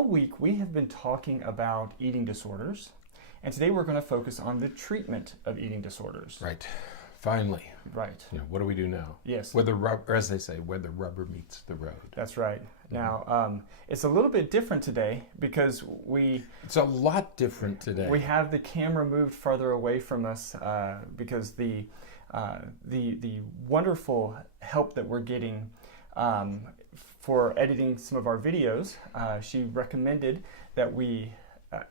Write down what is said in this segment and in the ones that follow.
all week we have been talking about eating disorders, and today we're going to focus on the treatment of eating disorders. Right. Finally. Right. What do we do now? Yes. Where the rubber, as they say, where the rubber meets the road. That's right. Now, it's a little bit different today because It's a lot different today. we have the camera moved farther away from us because the wonderful help that we're getting for editing some of our videos, she recommended that we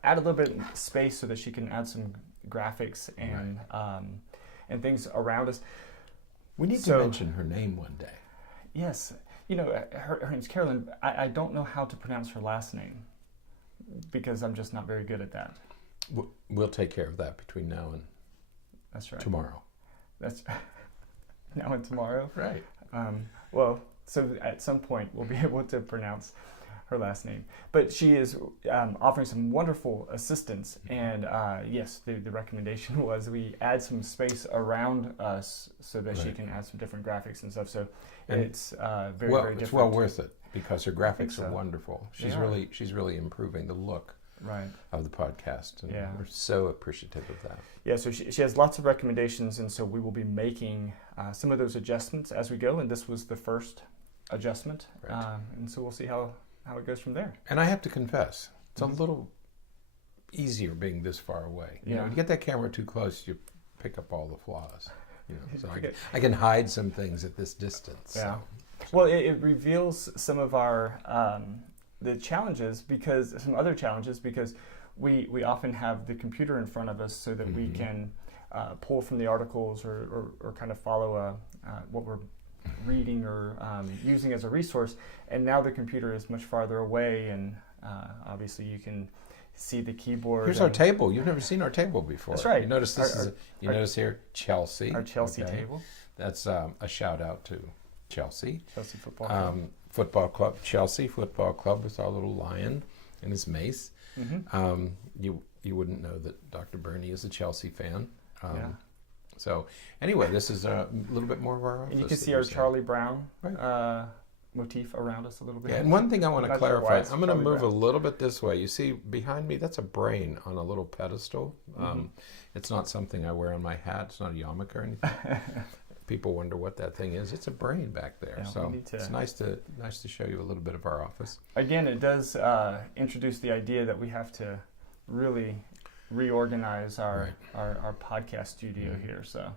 add a little bit of space so that she can add some graphics and things around us. We need to mention her name one day. Yes. You know, her name's Carolyn. I don't know how to pronounce her last name because I'm just not very good at that. We'll take care of that between now and tomorrow. That's now and tomorrow? Right. Well, so at some point we'll be able to pronounce her last name. But she is offering some wonderful assistance. And yes, the recommendation was we add some space around us so that she can add some different graphics and stuff. So it's very different. It's well worth it because her graphics are wonderful. She's really improving the look of the podcast. And we're so appreciative of that. Yeah, so she has lots of recommendations, and so we will be making some of those adjustments as we go. And this was the first adjustment. And so we'll see how it goes from there. And I have to confess, it's a little easier being this far away. You know, when you get that camera too close, you pick up all the flaws. You know, so I can hide some things at this distance. Yeah. So. Well, it reveals some of our the challenges because we often have the computer in front of us so that we can pull from the articles or kind of follow what we're reading or using as a resource, and now the computer is much farther away, and obviously you can see the keyboard. Here's our table. You've never seen our table before. That's right. You notice notice here Chelsea. Our Chelsea table. That's a shout out to Chelsea. Chelsea Football Club. Football Club. Chelsea Football Club with our little lion and his mace. You wouldn't know that Dr. Berney is a Chelsea fan. So anyway, this is a little bit more of our office. And you can see our Charlie Brown motif around us a little bit. Yeah, and one thing I want to clarify, I'm going to move a little bit this way. You see behind me, that's a brain on a little pedestal. It's not something I wear on my hat. It's not a yarmulke or anything. People wonder what that thing is. It's a brain back there. So it's nice to show you a little bit of our office. Again, it does introduce the idea that we have to really reorganize our podcast studio here. So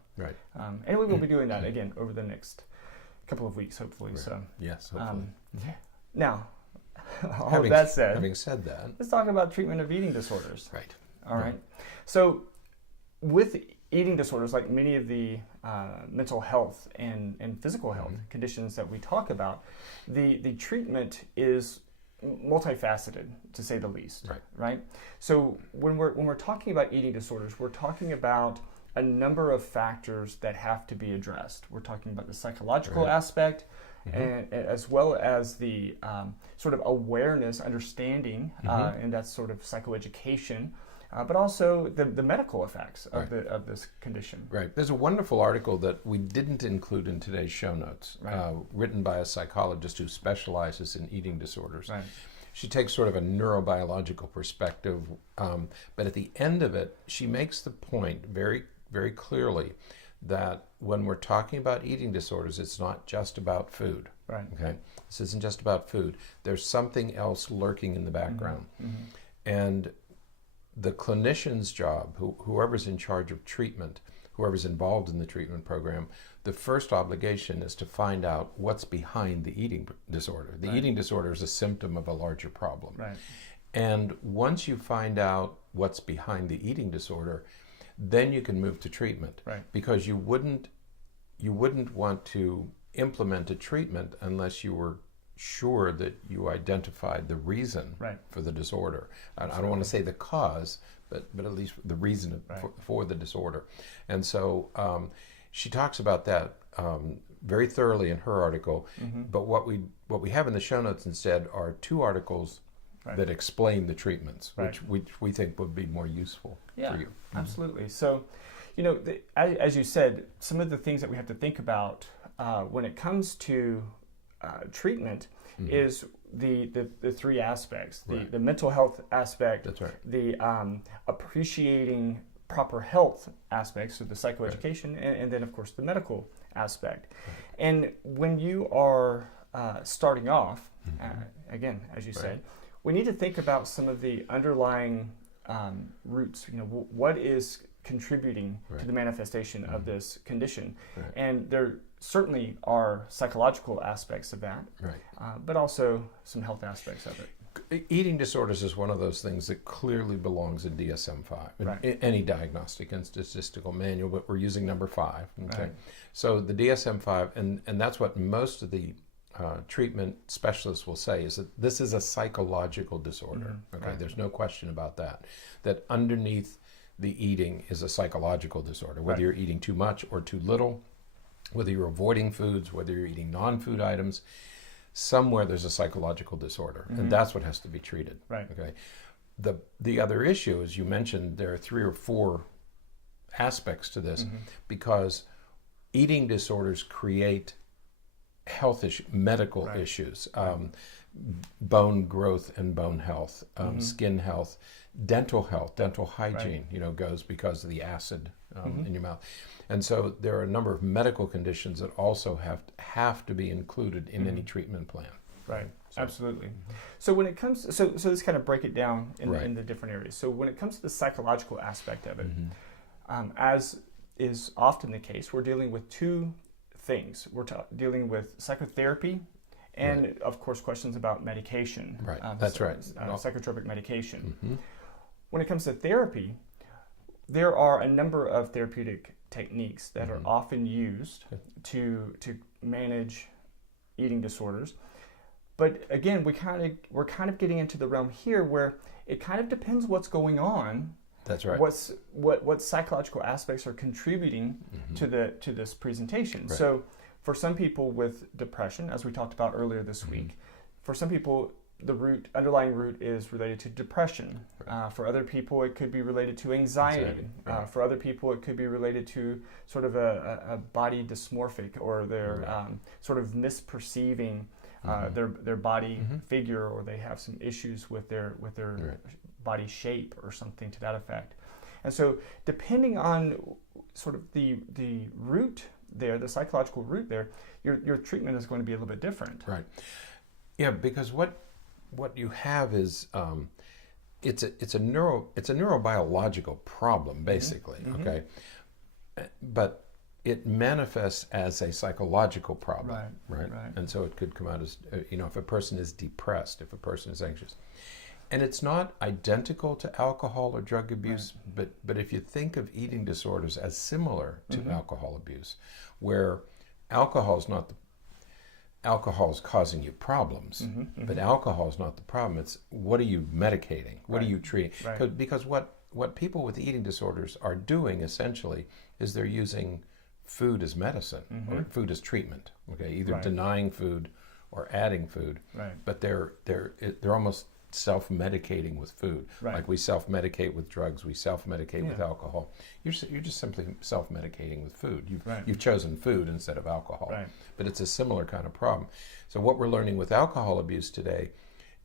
and we will be doing that again over the next couple of weeks, hopefully. So yes, hopefully. Now, having said that, let's talk about treatment of eating disorders. Right. All right. So with eating disorders, like many of the mental health and physical health conditions that we talk about, the treatment is multifaceted, to say the least. Right. So when we're talking about eating disorders, we're talking about a number of factors that have to be addressed. We're talking about the psychological aspect, and as well as the sort of awareness, understanding, and that's sort of psychoeducation. But also the medical effects of this condition. Right. There's a wonderful article that we didn't include in today's show notes, written by a psychologist who specializes in eating disorders. She takes sort of a neurobiological perspective, but at the end of it, she makes the point very, very clearly that when we're talking about eating disorders, it's not just about food. Okay. This isn't just about food. There's something else lurking in the background. And the clinician's job, whoever's in charge of treatment, whoever's involved in the treatment program, the first obligation is to find out what's behind the eating disorder. The eating disorder is a symptom of a larger problem. And once you find out what's behind the eating disorder, then you can move to treatment. Because you wouldn't want to implement a treatment unless you were sure that you identified the reason for the disorder. I don't want to say the cause, but at least the reason for the disorder. And so she talks about that very thoroughly in her article. But what we have in the show notes instead are two articles that explain the treatments, which we think would be more useful for you. Absolutely. So, you know, as you said, some of the things that we have to think about when it comes to treatment is the three aspects: Right. the mental health aspect, That's right. the appreciating proper health aspects, so the psychoeducation, and then of course the medical aspect. Right. And when you are starting off, again, as you said, we need to think about some of the underlying roots. What is contributing to the manifestation of this condition, and there certainly are psychological aspects of that, but also some health aspects of it. Eating disorders is one of those things that clearly belongs in DSM-5, in any diagnostic and statistical manual, but we're using number 5. Okay, so the DSM-5, and that's what most of the treatment specialists will say, is that this is a psychological disorder. There's no question about that. That underneath the eating is a psychological disorder, whether you're eating too much or too little, whether you're avoiding foods, whether you're eating non-food items. Somewhere there's a psychological disorder, and that's what has to be treated. Okay. The other issue, as you mentioned, there are 3 or 4 aspects to this, because eating disorders create health issues, medical issues, bone growth and bone health, skin health, dental hygiene. Goes because of the acid in your mouth. And so there are a number of medical conditions that also have to be included in any treatment plan. Right. So, absolutely. So when it comes, so let's kind of break it down in the different areas. So when it comes to the psychological aspect of it, as is often the case, we're dealing with 2 things. We're dealing with psychotherapy, and of course questions about medication. That's right. Psychotropic medication. When it comes to therapy, there are a number of therapeutic techniques that are often used to manage eating disorders. But again, we're kind of getting into the realm here where it kind of depends what's going on. That's right. What psychological aspects are contributing to this presentation. So for some people with depression, as we talked about earlier this week, for some people the underlying root is related to depression. For other people, it could be related to anxiety. For other people, it could be related to sort of a body dysmorphic, or they're sort of misperceiving their body figure, or they have some issues with their body shape or something to that effect. And so depending on sort of the root there, the psychological root there, your treatment is going to be a little bit different. Right. Yeah, because what you have is it's a neurobiological problem, basically. Okay, but it manifests as a psychological problem, right? And so it could come out as if a person is depressed, if a person is anxious, and it's not identical to alcohol or drug abuse, but if you think of eating disorders as similar to alcohol abuse, where alcohol is causing you problems, but alcohol is not the problem. It's what are you medicating? What are you treating? Because what people with eating disorders are doing essentially is they're using food as medicine or food as treatment. Okay, either denying food or adding food, but they're almost self-medicating with food. Like we self-medicate with drugs, we self-medicate with alcohol. You're just simply self-medicating with food. You've chosen food instead of alcohol. But it's a similar kind of problem. So what we're learning with alcohol abuse today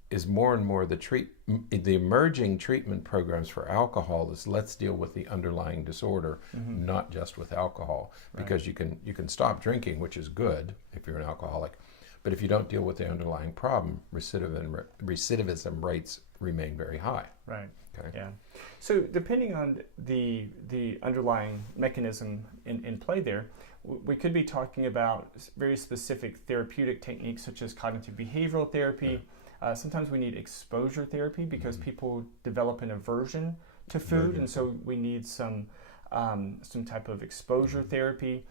is more and more the emerging treatment programs for alcohol is let's deal with the underlying disorder, not just with alcohol, because you can stop drinking, which is good if you're an alcoholic. But if you don't deal with the underlying problem, recidivism rates remain very high. Okay. Yeah. So depending on the underlying mechanism in play there, we could be talking about very specific therapeutic techniques such as cognitive behavioral therapy. Sometimes we need exposure therapy because people develop an aversion to food, and so we need some type of exposure therapy.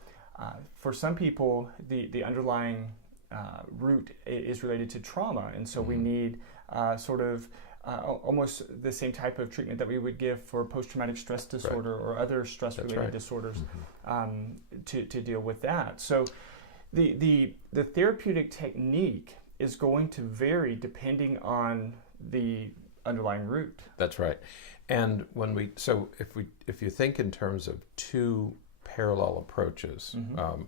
For some people, the underlying root is related to trauma, and so we need almost the same type of treatment that we would give for post-traumatic stress disorder or other stress-related disorders to deal with that. So the therapeutic technique is going to vary depending on the underlying root. That's right. And if you think in terms of 2 parallel approaches,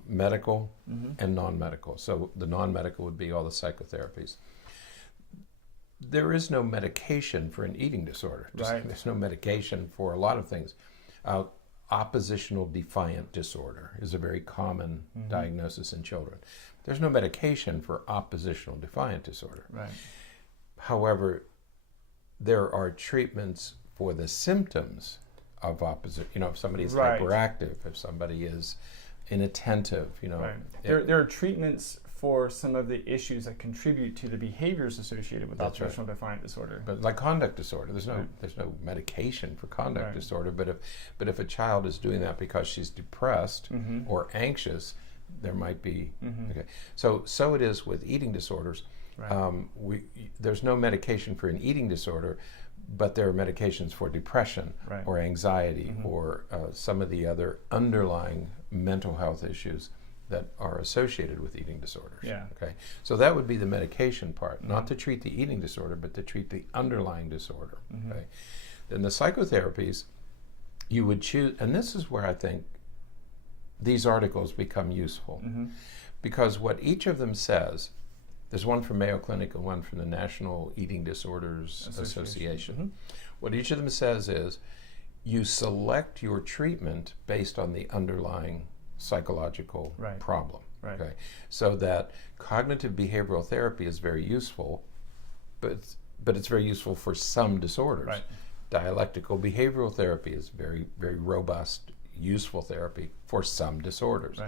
medical and non-medical. So the non-medical would be all the psychotherapies. there is no medication for an eating disorder. There's no medication for a lot of things. Oppositional defiant disorder is a very common diagnosis in children. There's no medication for oppositional defiant disorder. Right. However, there are treatments for the symptoms of if somebody is hyperactive, if somebody is inattentive, Right. There are treatments for some of the issues that contribute to the behaviors associated with oppositional defiant disorder. But like conduct disorder, there's no medication for conduct disorder. But if a child is doing that because she's depressed or anxious, there might be okay. So it is with eating disorders. Right. There's no medication for an eating disorder, but there are medications for depression or anxiety or some of the other underlying mental health issues that are associated with eating disorders. Yeah. Okay. So that would be the medication part, not to treat the eating disorder, but to treat the underlying disorder. Okay. Then the psychotherapies, you would choose, and this is where I think these articles become useful, because what each of them says, there's one from Mayo Clinic and one from the National Eating Disorders Association. What each of them says is, you select your treatment based on the underlying psychological problem. Okay, so that cognitive behavioral therapy is very useful, but it's very useful for some disorders. Dialectical behavioral therapy is very, very robust, useful therapy for some disorders.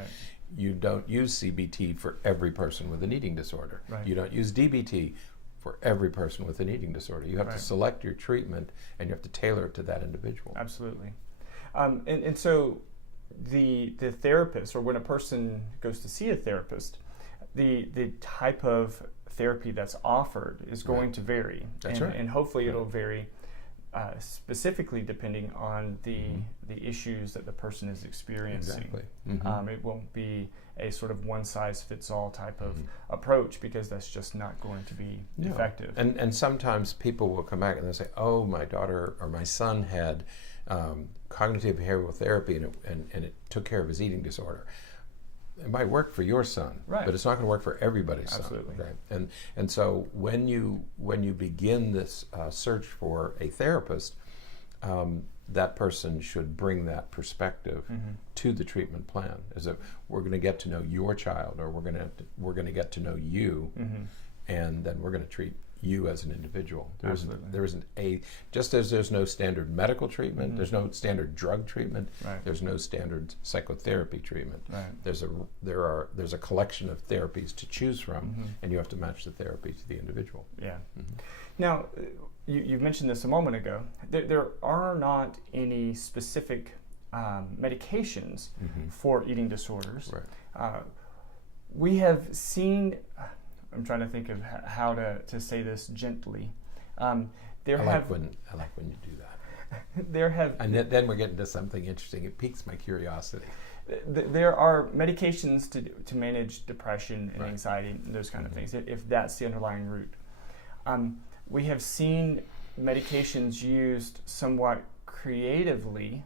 You don't use CBT for every person with an eating disorder. You don't use DBT for every person with an eating disorder. You have to select your treatment, and you have to tailor it to that individual. Absolutely. And so the therapist, or when a person goes to see a therapist, the type of therapy that's offered is going to vary. And hopefully it'll vary specifically depending on the issues that the person is experiencing. It won't be a sort of one-size-fits-all type of approach, because that's just not going to be effective. And sometimes people will come back and they'll say, oh, my daughter or my son had cognitive behavioral therapy and it took care of his eating disorder. It might work for your son, but it's not going to work for everybody's son. Okay? And so when you begin this search for a therapist, that person should bring that perspective to the treatment plan. Is that we're going to get to know your child, or we're going to get to know you, and then we're going to treat you as an individual. There isn't just as there's no standard medical treatment, there's no standard drug treatment, there's no standard psychotherapy treatment. There's a collection of therapies to choose from, and you have to match the therapy to the individual. Now, you mentioned this a moment ago. There are not any specific medications for eating disorders. We have seen, I'm trying to think of how to say this gently. I like when you do that. There have, and then we're getting to something interesting. It piques my curiosity. There are medications to manage depression and anxiety and those kind of things, if that's the underlying root. We have seen medications used somewhat creatively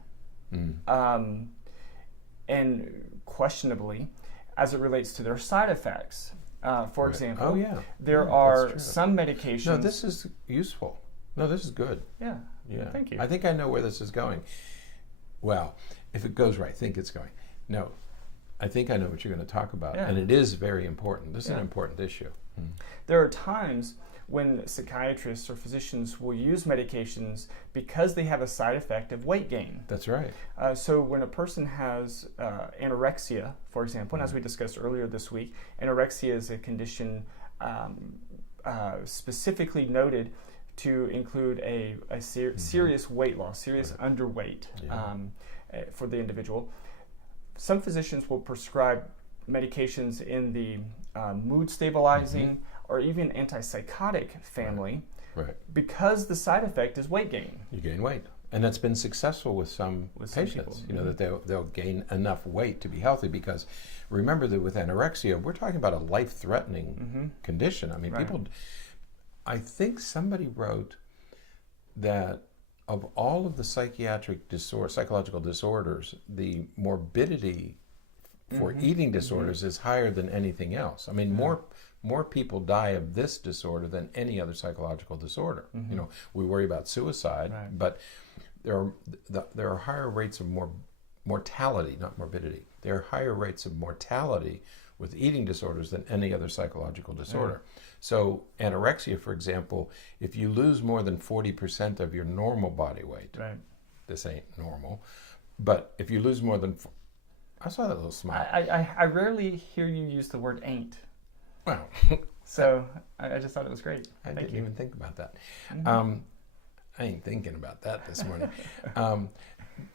and questionably as it relates to their side effects. For example, there are some medications... No, this is useful. No, this is good. Yeah. Thank you. I think I know where this is going. Well, if it goes where I think it's going. No, I think I know what you're going to talk about, and it is very important. This is an important issue. There are times when psychiatrists or physicians will use medications because they have a side effect of weight gain. That's right. So when a person has anorexia, for example, and as we discussed earlier this week, anorexia is a condition specifically noted to include a serious weight loss, serious underweight for the individual. Some physicians will prescribe medications in the mood stabilizing or even antipsychotic family because the side effect is weight gain. You gain weight. And that's been successful with some patients, that they'll gain enough weight to be healthy, because remember that with anorexia, we're talking about a life-threatening condition. I mean, people, I think somebody wrote that of all of the psychological disorders, the morbidity for eating disorders is higher than anything else. I mean, more people die of this disorder than any other psychological disorder. You know, we worry about suicide, but there are higher rates of mortality, not morbidity. There are higher rates of mortality with eating disorders than any other psychological disorder. So anorexia, for example, if you lose more than 40% of your normal body weight, this ain't normal, but if you lose more than, I saw that little smile. I rarely hear you use the word ain't. Well, so I just thought it was great. I didn't even think about that. I ain't thinking about that this morning.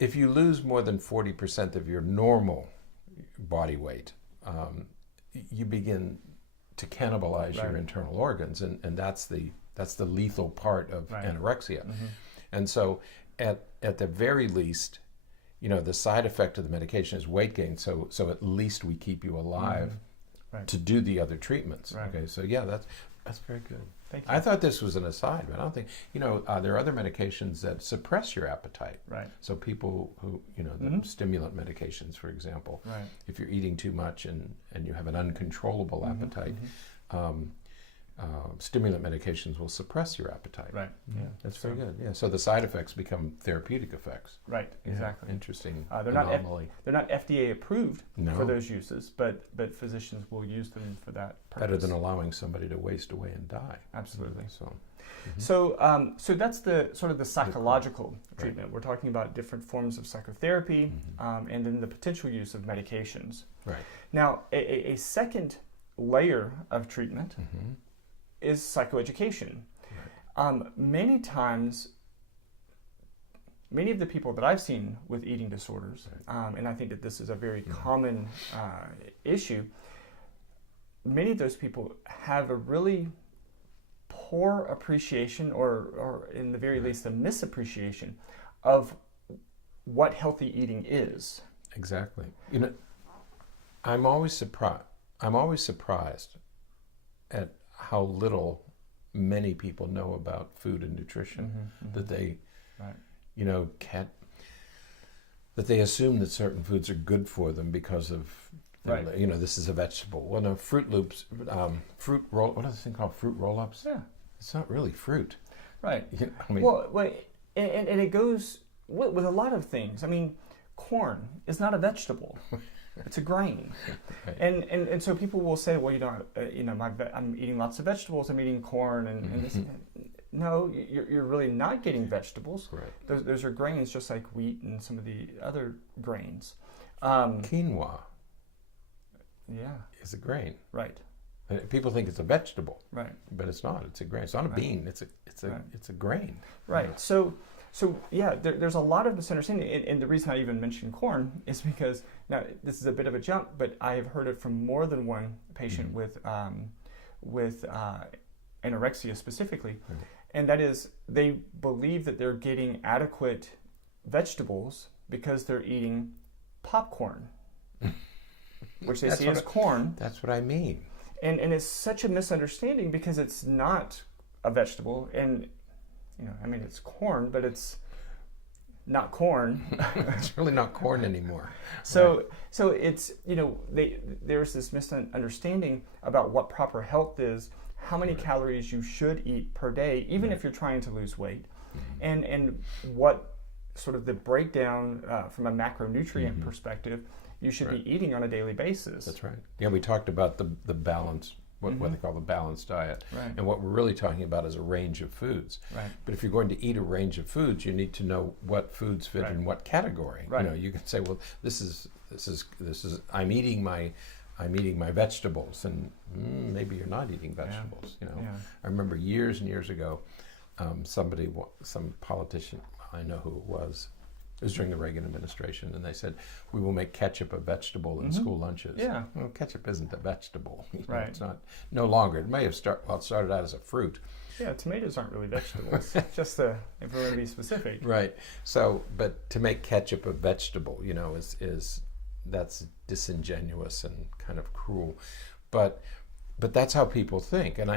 If you lose more than 40% of your normal body weight, you begin to cannibalize your internal organs, and that's the lethal part of anorexia. And so at the very least, you know, the side effect of the medication is weight gain, so at least we keep you alive to do the other treatments. Okay, so yeah, that's very good. Thank you. I thought this was an aside, but I don't think, you know, there are other medications that suppress your appetite. So people who, you know, the stimulant medications, for example, if you're eating too much and you have an uncontrollable appetite, stimulant medications will suppress your appetite. Yeah, that's very good. Yeah, so the side effects become therapeutic effects. Exactly. Yeah, interesting they're anomaly. They're not FDA approved for those uses, but physicians will use them for that purpose. Better than allowing somebody to waste away and die. Absolutely. So so that's the sort of the psychological treatment. We're talking about different forms of psychotherapy, and then the potential use of medications. Now, a second layer of treatment is psychoeducation. Many times, many of the people that I've seen with eating disorders, and I think that this is a very common issue, many of those people have a really poor appreciation, or in the very least a misappreciation of what healthy eating is. Exactly. You know, I'm always surprised at how little many people know about food and nutrition, that they, you know, that they assume that certain foods are good for them because of, you know, this is a vegetable. Well, no, Fruit Loops, fruit roll. What is this thing called? Fruit roll-ups. Yeah, it's not really fruit. Right. You know, I mean, well, and it goes with a lot of things. I mean, corn is not a vegetable. It's a grain, and so people will say, well, I'm eating lots of vegetables. I'm eating corn, and this. No, you're really not getting vegetables. Those are grains, just like wheat and some of the other grains. Quinoa, is a grain. People think it's a vegetable, but it's not. It's a grain. It's not a bean. It's a grain. So yeah, there's a lot of misunderstanding, and the reason I even mentioned corn is because, now this is a bit of a jump, but I have heard it from more than one patient with anorexia specifically, and that is they believe that they're getting adequate vegetables because they're eating popcorn, which they see as corn. That's what I mean. And it's such a misunderstanding because it's not a vegetable, and you know, I mean, it's corn, but it's not corn. It's really not corn anymore. So it's, you know, there's this misunderstanding about what proper health is, how many calories you should eat per day, even if you're trying to lose weight, and what sort of the breakdown from a macronutrient perspective you should be eating on a daily basis. That's right. Yeah, we talked about the balance. What they call the balanced diet. And what we're really talking about is a range of foods. But if you're going to eat a range of foods, you need to know what foods fit in what category. You know, you can say, well, this is I'm eting my vegetables, and maybe you're not eating vegetables. You know, I remember years and years ago, some politician, I know who it was during the Reagan administration, and they said, we will make ketchup a vegetable in school lunches. Well, ketchup isn't a vegetable. You know, it's not, no longer. It may have started out as a fruit. Yeah, tomatoes aren't really vegetables, just if we're going to be specific. So, but to make ketchup a vegetable, you know, is that's disingenuous and kind of cruel. But that's how people think. And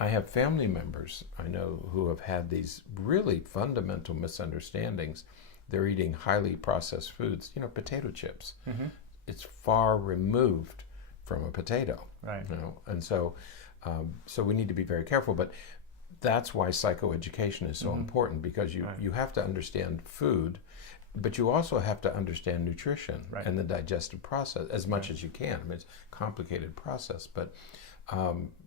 I have family members I know who have had these really fundamental misunderstandings. They're eating highly processed foods, you know, potato chips. It's far removed from a potato. Right. You know, and so so we need to be very careful. But that's why psychoeducation is so important, because you have to understand food, but you also have to understand nutrition and the digestive process as much as you can. I mean, it's a complicated process, but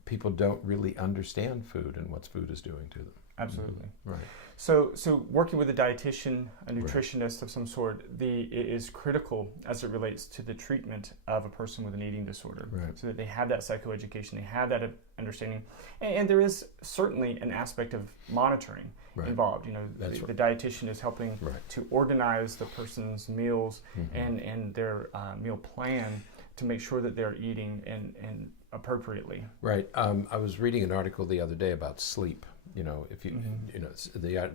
people don't really understand food and what food is doing to them. Absolutely. Right. So working with a dietitian, a nutritionist of some sort, is critical as it relates to the treatment of a person with an eating disorder. Right. So that they have that psychoeducation, they have that understanding, and there is certainly an aspect of monitoring involved. You know, the dietitian is helping to organize the person's meals and their meal plan to make sure that they're eating and appropriately. Right. I was reading an article the other day about sleep. You know, if you you know,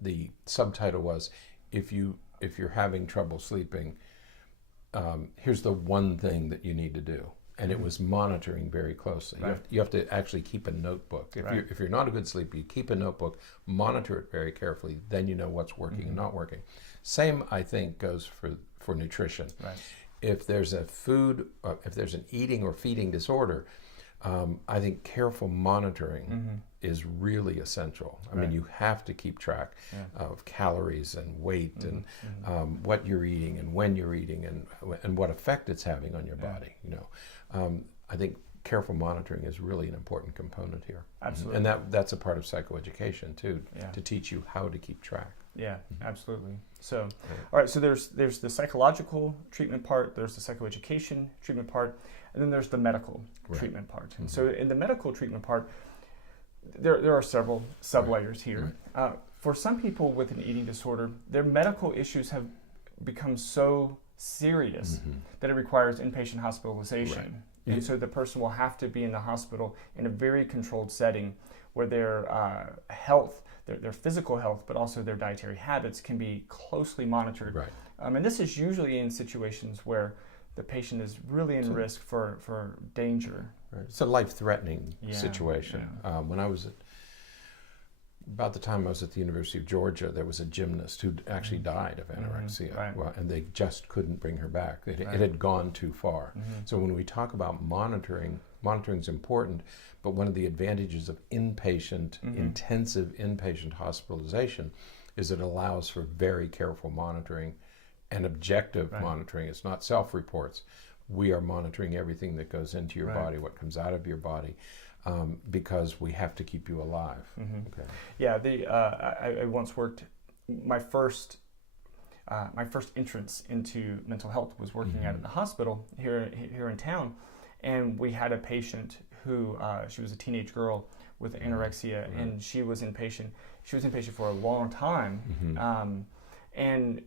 the subtitle was, if you're having trouble sleeping, here's the one thing that you need to do, and it was monitoring very closely. You have to actually keep a notebook. If you're not a good sleeper, you keep a notebook, monitor it very carefully. Then you know what's working and not working. Same, I think, goes for nutrition. Right. If there's if there's an eating or feeding disorder, I think careful monitoring is really essential. I mean, you have to keep track of calories and weight and what you're eating and when you're eating and what effect it's having on your body. You know, I think careful monitoring is really an important component here. Absolutely. And that's a part of psychoeducation too, to teach you how to keep track. Yeah, absolutely. So, all right. So there's the psychological treatment part, there's the psychoeducation treatment part, and then there's the medical treatment part. And so in the medical treatment part, there are several sub-layers here. For some people with an eating disorder, their medical issues have become so serious that it requires inpatient hospitalization. And so the person will have to be in the hospital in a very controlled setting where their health, their physical health, but also their dietary habits can be closely monitored. Right. And this is usually in situations where the patient is really in risk for danger. Right. It's a life-threatening situation. When I was about the time I was at the University of Georgia, there was a gymnast who actually died of anorexia, and they just couldn't bring her back. It had gone too far. So when we talk about monitoring is important, but one of the advantages of intensive inpatient hospitalization is it allows for very careful monitoring and objective monitoring. It's not self-reports. We are monitoring everything that goes into your body, what comes out of your body, because we have to keep you alive. Okay. Yeah, I once worked, my first entrance into mental health was working at a hospital here in town, and we had a patient who she was a teenage girl with anorexia, and she was inpatient. She was inpatient for a long time, and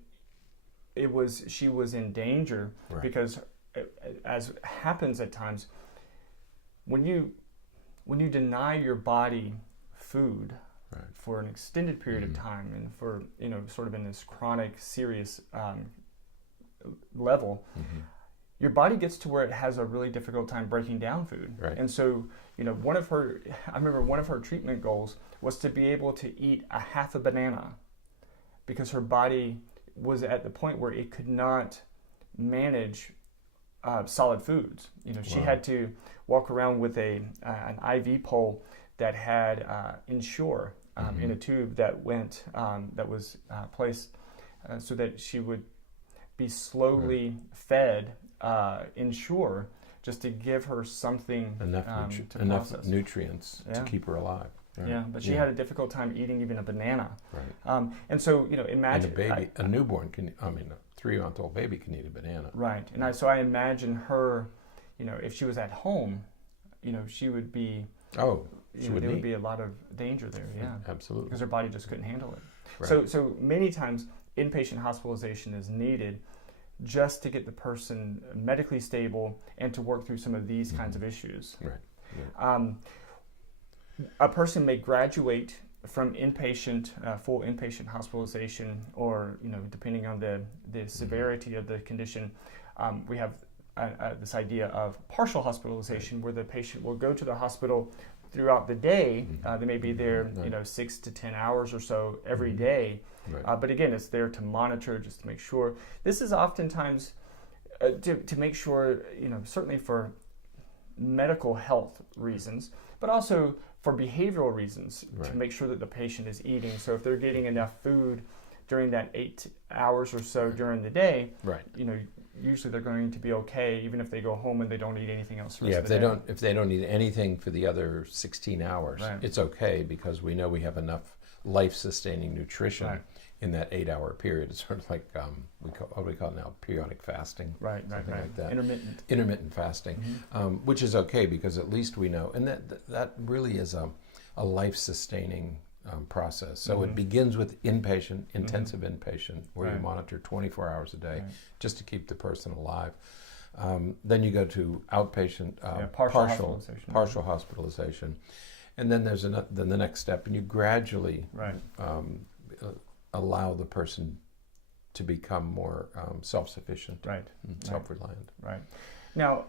she was in danger because, as happens at times, when you deny your body food for an extended period of time, and for sort of in this chronic, serious level, your body gets to where it has a really difficult time breaking down food. Right. And so, I remember one of her treatment goals was to be able to eat a half a banana, because her body was at the point where it could not manage solid foods. She had to walk around with an IV pole that had Ensure in a tube that was placed so that she would be slowly fed Ensure, just to give her something enough nutrients to keep her alive. Right. Yeah, but she had a difficult time eating even a banana. Right. And so, imagine a newborn a 3-month-old baby can eat a banana. Right. And so I imagine her, if she was at home, she would be. Oh, there would be a lot of danger there. Yeah, absolutely. Because her body just couldn't handle it. Right. So many times inpatient hospitalization is needed just to get the person medically stable and to work through some of these kinds of issues. Right. Yeah. A person may graduate from full inpatient hospitalization, or depending on the severity of the condition, we have this idea of partial hospitalization, where the patient will go to the hospital throughout the day. They may be there 6 to 10 hours or so every day. Right. But again, it's there to monitor, just to make sure. This is oftentimes to make sure, certainly for medical health reasons, but also for behavioral reasons Right. to make sure that the patient is eating. So if they're getting enough food during that 8 hours or so during the day, Right. usually they're going to be okay, even if they go home and they don't eat anything else. The rest Yeah, of if the day. if they don't eat anything for the other 16 hours, Right. it's okay because we know we have enough life-sustaining nutrition Right. in that 8-hour period. It's sort of like what do we call it now? Periodic fasting, Right. something like that. Intermittent fasting, Mm-hmm. which is okay because at least we know, and that really is a life-sustaining process. So Mm-hmm. it begins with intensive inpatient, where you Right. monitor 24 hours a day Right. just to keep the person alive. Then you go to outpatient, partial hospitalization, and then there's then the next step, and you gradually Right. Allow the person to become more self-sufficient, Right. and self-reliant. Right. Now,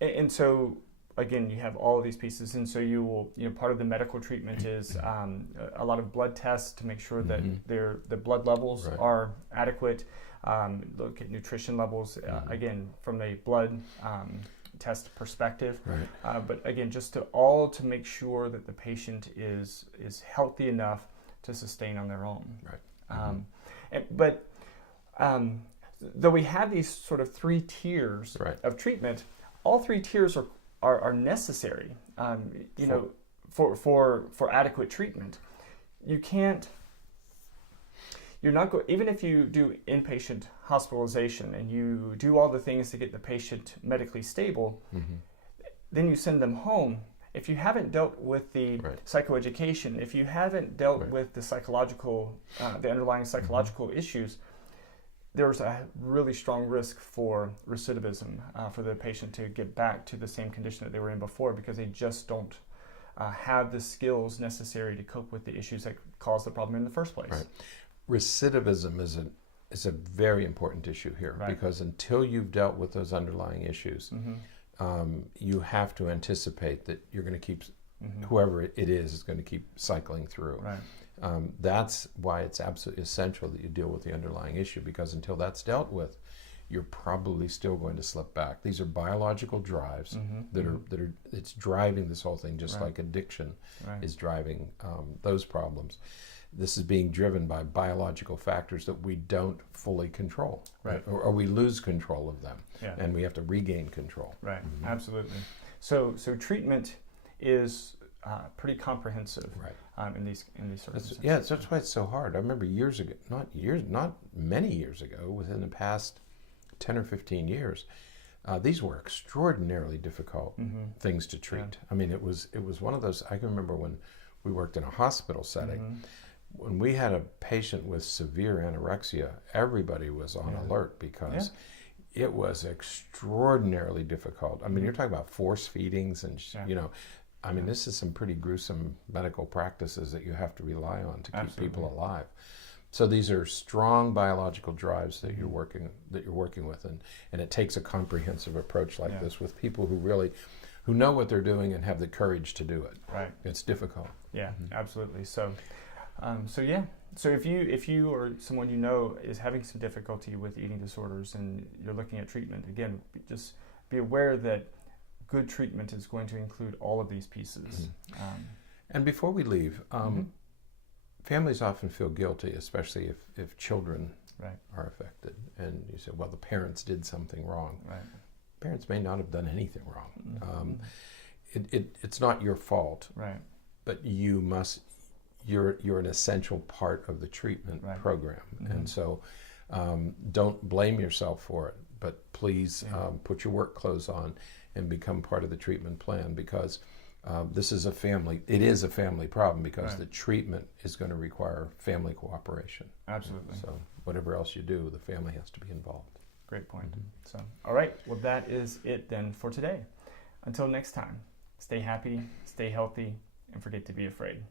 and so again, you have all of these pieces, and so you will, part of the medical treatment is a lot of blood tests to make sure that the blood levels Right. are adequate. Look at nutrition levels, again, from a blood test perspective. Right. But again, just to make sure that the patient is healthy enough to sustain on their own. Right. But though we have these sort of 3 tiers Right. of treatment, all 3 tiers are necessary. For adequate treatment. Even if you do inpatient hospitalization and you do all the things to get the patient medically stable, then you send them home. If you haven't dealt with the Right. psychoeducation, if you haven't dealt Right. with the underlying psychological issues, there's a really strong risk for recidivism, for the patient to get back to the same condition that they were in before, because they just don't have the skills necessary to cope with the issues that caused the problem in the first place. Right. Recidivism is a very important issue here, Right. because until you've dealt with those underlying issues, you have to anticipate that you're going to keep, whoever it is going to keep cycling through. Right. That's why it's absolutely essential that you deal with the underlying issue, because until that's dealt with, you're probably still going to slip back. These are biological drives that are it's driving this whole thing, just Right. like addiction Right. is driving those problems. This is being driven by biological factors that we don't fully control, Right. or we lose control of them, Yeah. and we have to regain control. Right. Absolutely. So treatment is pretty comprehensive. Right. In these circumstances. That's why it's so hard. I remember years ago, not many years ago, within the past 10 or 15 years, these were extraordinarily difficult things to treat. Yeah. I mean, it was one of those. I can remember when we worked in a hospital setting. When we had a patient with severe anorexia, everybody was on alert, because it was extraordinarily difficult. I mean, you're talking about force feedings and, I mean, this is some pretty gruesome medical practices that you have to rely on to keep people alive. So these are strong biological drives that you're working with, and it takes a comprehensive approach like this with people who know what they're doing and have the courage to do it. Right. It's difficult. Yeah, absolutely. So if you or someone you know is having some difficulty with eating disorders and you're looking at treatment, again, just be aware that good treatment is going to include all of these pieces. And before we leave, families often feel guilty, especially if children are affected. And you say, well, the parents did something wrong. Right. Parents may not have done anything wrong. It's not your fault, right. but you're an essential part of the treatment program. And so don't blame yourself for it, but please put your work clothes on and become part of the treatment plan, because it is a family problem, because the treatment is going to require family cooperation. Absolutely. So whatever else you do, the family has to be involved. Great point. So, all right, well, that is it then for today. Until next time, stay happy, stay healthy, and forget to be afraid.